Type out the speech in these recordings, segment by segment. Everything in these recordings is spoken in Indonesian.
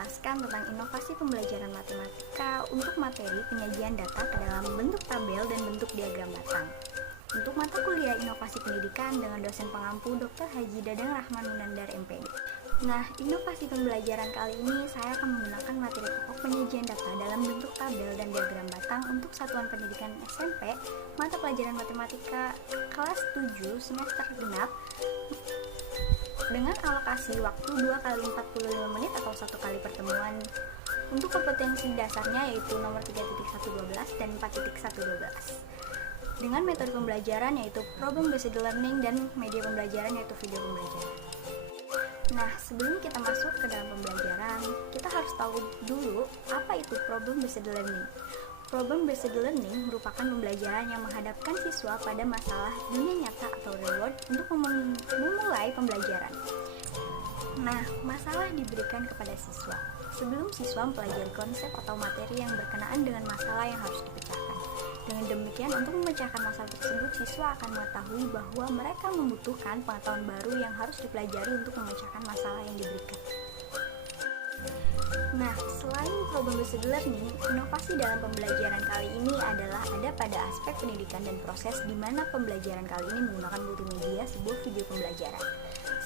menjelaskan tentang inovasi pembelajaran matematika untuk materi penyajian data ke dalam bentuk tabel dan bentuk diagram batang. Untuk mata kuliah Inovasi Pendidikan dengan dosen pengampu Dr. Haji Dadang Rahman Munandar MPD. Nah, inovasi pembelajaran kali ini saya akan menggunakan materi pokok penyajian data dalam bentuk tabel dan diagram batang untuk satuan pendidikan SMP, mata pelajaran matematika kelas 7 semester genap dengan alokasi waktu 2 kali 45 menit atau 1 kali pertemuan. Untuk kompetensi dasarnya yaitu nomor 3.112 dan 4.112. Dengan metode pembelajaran yaitu problem based learning dan media pembelajaran yaitu video pembelajaran. Nah, sebelum kita masuk ke dalam pembelajaran, kita harus tahu dulu apa itu problem based learning. Problem based learning merupakan pembelajaran yang menghadapkan siswa pada masalah dunia nyata atau real world untuk memulai pembelajaran. Nah, masalah diberikan kepada siswa sebelum siswa mempelajari konsep atau materi yang berkenaan dengan masalah yang harus dipecahkan. Dengan demikian, untuk memecahkan masalah tersebut, siswa akan mengetahui bahwa mereka membutuhkan pengetahuan baru yang harus dipelajari untuk memecahkan masalah yang diberikan. Nah, selain problem based learning, inovasi dalam pembelajaran kali ini adalah ada pada aspek pendidikan dan proses di mana pembelajaran kali ini menggunakan multimedia sebuah video pembelajaran.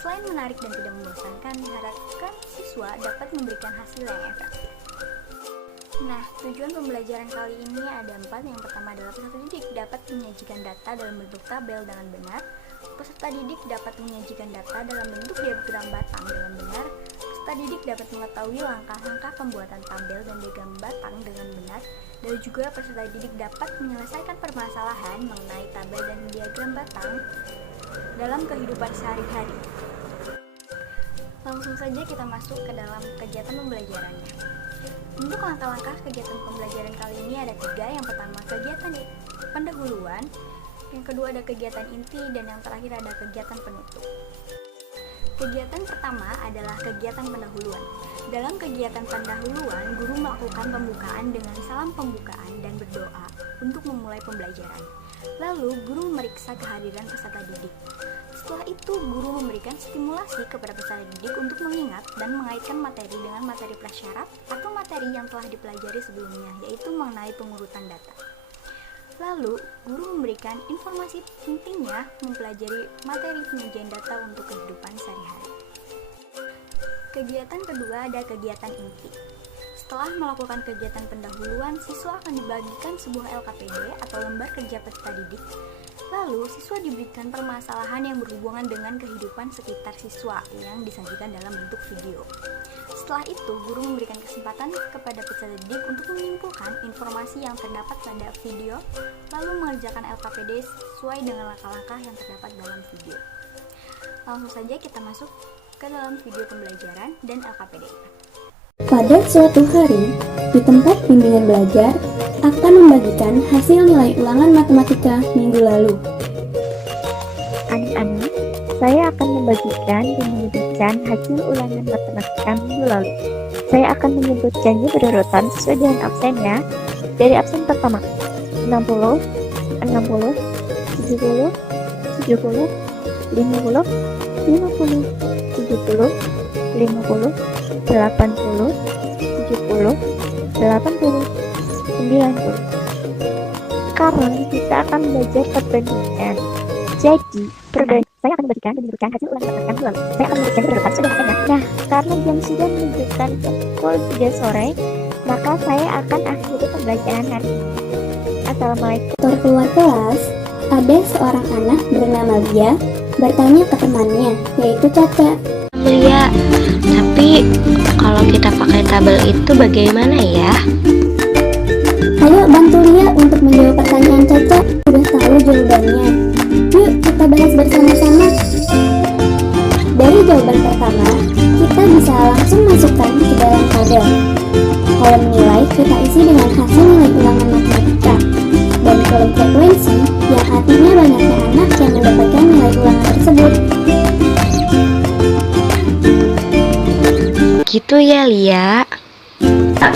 Selain menarik dan tidak membosankan, diharapkan siswa dapat memberikan hasil yang efektif. Nah, tujuan pembelajaran kali ini ada 4. Yang pertama adalah peserta didik dapat menyajikan data dalam bentuk tabel dengan benar. Peserta didik dapat menyajikan data dalam bentuk diagram batang dengan benar. Peserta didik dapat mengetahui langkah-langkah pembuatan tabel dan diagram batang dengan benar. Dan juga peserta didik dapat menyelesaikan permasalahan mengenai tabel dan diagram batang dalam kehidupan sehari-hari. Langsung saja kita masuk ke dalam kegiatan pembelajarannya. Untuk langkah-langkah kegiatan pembelajaran kali ini ada 3. Yang pertama kegiatan pendahuluan, yang kedua ada kegiatan inti, dan yang terakhir ada kegiatan penutup. Kegiatan pertama adalah kegiatan pendahuluan. Dalam kegiatan pendahuluan, guru melakukan pembukaan dengan salam pembukaan dan berdoa untuk memulai pembelajaran. Lalu, guru memeriksa kehadiran peserta didik. Setelah itu, guru memberikan stimulasi kepada peserta didik untuk mengingat dan mengaitkan materi dengan materi prasyarat atau materi yang telah dipelajari sebelumnya, yaitu mengenai pengurutan data. Lalu, guru memberikan informasi pentingnya mempelajari materi penyajian data untuk kehidupan sehari-hari. Kegiatan kedua ada kegiatan inti. Setelah melakukan kegiatan pendahuluan, siswa akan dibagikan sebuah LKPD atau lembar kerja peserta didik. Lalu, siswa diberikan permasalahan yang berhubungan dengan kehidupan sekitar siswa yang disajikan dalam bentuk video. Setelah itu, guru memberikan kesempatan kepada peserta didik untuk menyimpulkan informasi yang terdapat pada video, lalu mengerjakan LKPD sesuai dengan langkah-langkah yang terdapat dalam video. Langsung saja kita masuk ke dalam video pembelajaran dan LKPD. Pada suatu hari, di tempat bimbingan belajar, akan membagikan hasil nilai ulangan matematika minggu lalu. Anak-anak, saya akan membagikan dan menyebutkan hasil ulangan matematika minggu lalu. Saya akan menyebutkannya berurutan sesuai dengan absennya. Dari absen pertama, 60, 60, 70, 70, 50, 50, 70, 50, 80, 70, 80, 90. Sekarang kita akan belajar perbandingan. Jadi, saya akan membagikan dan menyebutkan hasil ulangan matematika lalu. Saya akan menyebutkan berurutan sudah hasilnya. Nah, karena jam sudah menunjukkan pukul 3 sore, maka saya akan akhiri pembelajaran hari ini. Assalamualaikum. Setelah keluar kelas, ada seorang anak bernama Lia bertanya ke temannya, yaitu Caca. Lia, tapi kalau kita pakai tabel itu bagaimana ya? Ayo bantu Lia untuk menjawab pertanyaan Caca. Udah tahu jawabannya? Yuk kita bahas bersama-sama. Dari jawaban pertama, kita bisa langsung masukkan ke dalam tabel. Kolom nilai kita isi dengan hasil nilai ulangan matematika. Dan kolom frekuensi yang artinya banyaknya anak yang mendapatkan nilai ulangan tersebut. Gitu ya, Lia.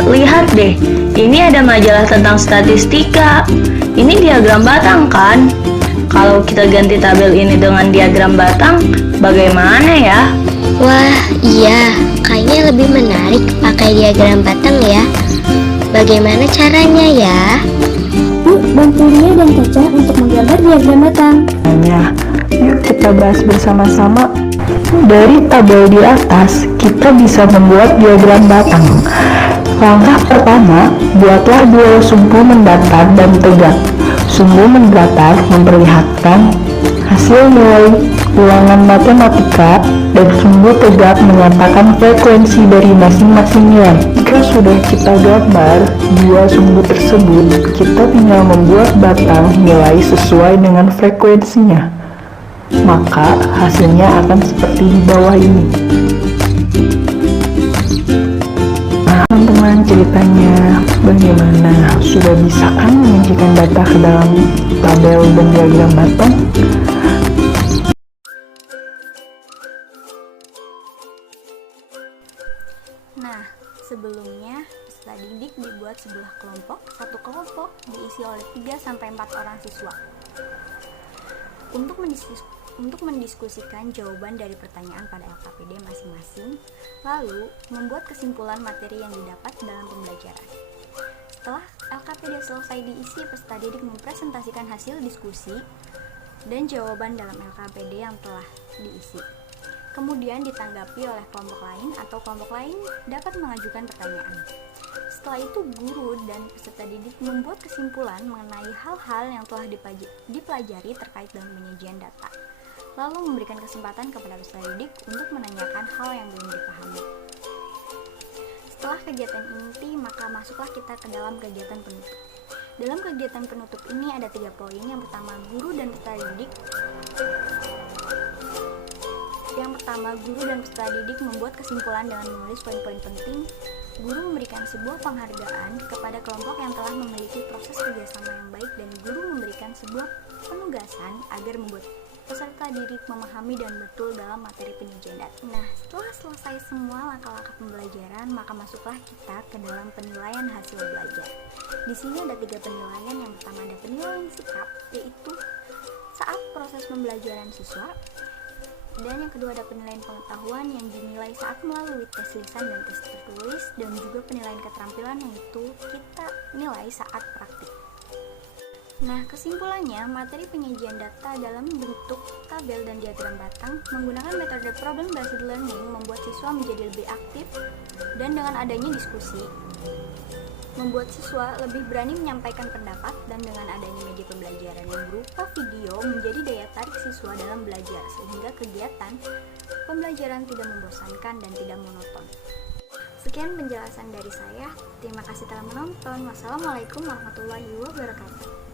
Lihat deh, ini ada majalah tentang statistika. Ini diagram batang kan? Kalau kita ganti tabel ini dengan diagram batang, bagaimana ya? Wah, iya. Kayaknya lebih menarik pakai diagram batang ya. Bagaimana caranya ya? Yuk, bantu Lia dan Caca untuk menggambar diagram batang. Yuk kita bahas bersama-sama. Dari tabel di atas, kita bisa membuat diagram batang. Langkah pertama, buatlah dua sumbu mendatar dan tegak. Sumbu mendatar memperlihatkan hasil nilai ulangan matematika dan sumbu tegak menyatakan frekuensi dari masing-masing nilai. Jika sudah kita gambar dua sumbu tersebut, kita tinggal membuat batang nilai sesuai dengan frekuensinya. Maka hasilnya akan seperti di bawah ini. Nah, teman-teman, ceritanya bagaimana? Sudah bisa kan menyajikan data ke dalam tabel dan diagram batang? Nah, sebelumnya peserta didik dibuat sebuah kelompok. Satu kelompok diisi oleh 3-4 orang siswa. Untuk mendiskusikan jawaban dari pertanyaan pada LKPD masing-masing, lalu membuat kesimpulan materi yang didapat dalam pembelajaran. Setelah LKPD selesai diisi, peserta didik mempresentasikan hasil diskusi dan jawaban dalam LKPD yang telah diisi. Kemudian ditanggapi oleh kelompok lain atau kelompok lain dapat mengajukan pertanyaan. Setelah itu guru dan peserta didik membuat kesimpulan mengenai hal-hal yang telah dipelajari terkait dengan penyajian data, lalu memberikan kesempatan kepada peserta didik untuk menanyakan hal yang belum dipahami. Setelah kegiatan inti, maka masuklah kita ke dalam kegiatan penutup. Dalam kegiatan penutup ini ada 3 poin. Yang pertama, guru dan peserta didik membuat kesimpulan dengan menulis poin-poin penting. Guru memberikan sebuah penghargaan kepada kelompok yang telah memiliki proses kerjasama yang baik, dan guru memberikan sebuah penugasan agar membuat peserta didik memahami dan betul dalam materi penyajian data. Nah, setelah selesai semua langkah-langkah pembelajaran, maka masuklah kita ke dalam penilaian hasil belajar. Di sini ada 3 penilaian. Yang pertama ada penilaian sikap, yaitu saat proses pembelajaran siswa. Dan yang kedua ada penilaian pengetahuan yang dinilai saat melalui tes lisan dan tes tertulis, dan juga penilaian keterampilan yang itu kita nilai saat praktik. Nah, kesimpulannya, materi penyajian data dalam bentuk tabel dan diagram batang menggunakan metode problem based learning membuat siswa menjadi lebih aktif, dan dengan adanya diskusi membuat siswa lebih berani menyampaikan pendapat, dan dengan adanya media pembelajaran yang berupa video menjadi daya tarik siswa dalam belajar, sehingga kegiatan pembelajaran tidak membosankan dan tidak monoton. Sekian penjelasan dari saya. Terima kasih telah menonton. Wassalamualaikum warahmatullahi wabarakatuh.